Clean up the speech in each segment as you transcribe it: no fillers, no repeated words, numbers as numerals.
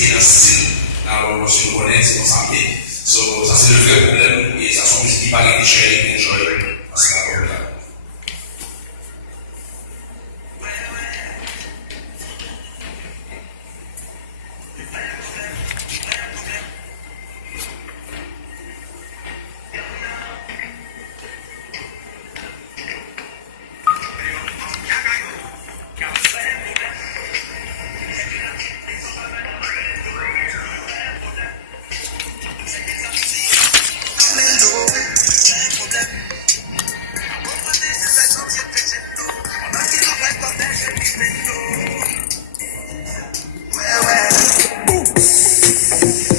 c'est un style. Alors, si vous connaissez, c'est comme ça. So, ça c'est le vrai problème, et ça sont musiques qui parlent des chers et des joyeux. C'est un problème.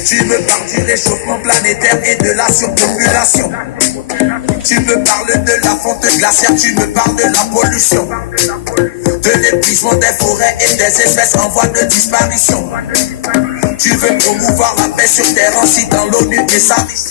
Tu me parles du réchauffement planétaire et de la surpopulation. Tu me parles de la fonte glaciaire, tu me parles de la pollution, de l'épuisement des forêts et des espèces en voie de disparition. Tu veux promouvoir la paix sur terre en citant l'ONU et sa mission.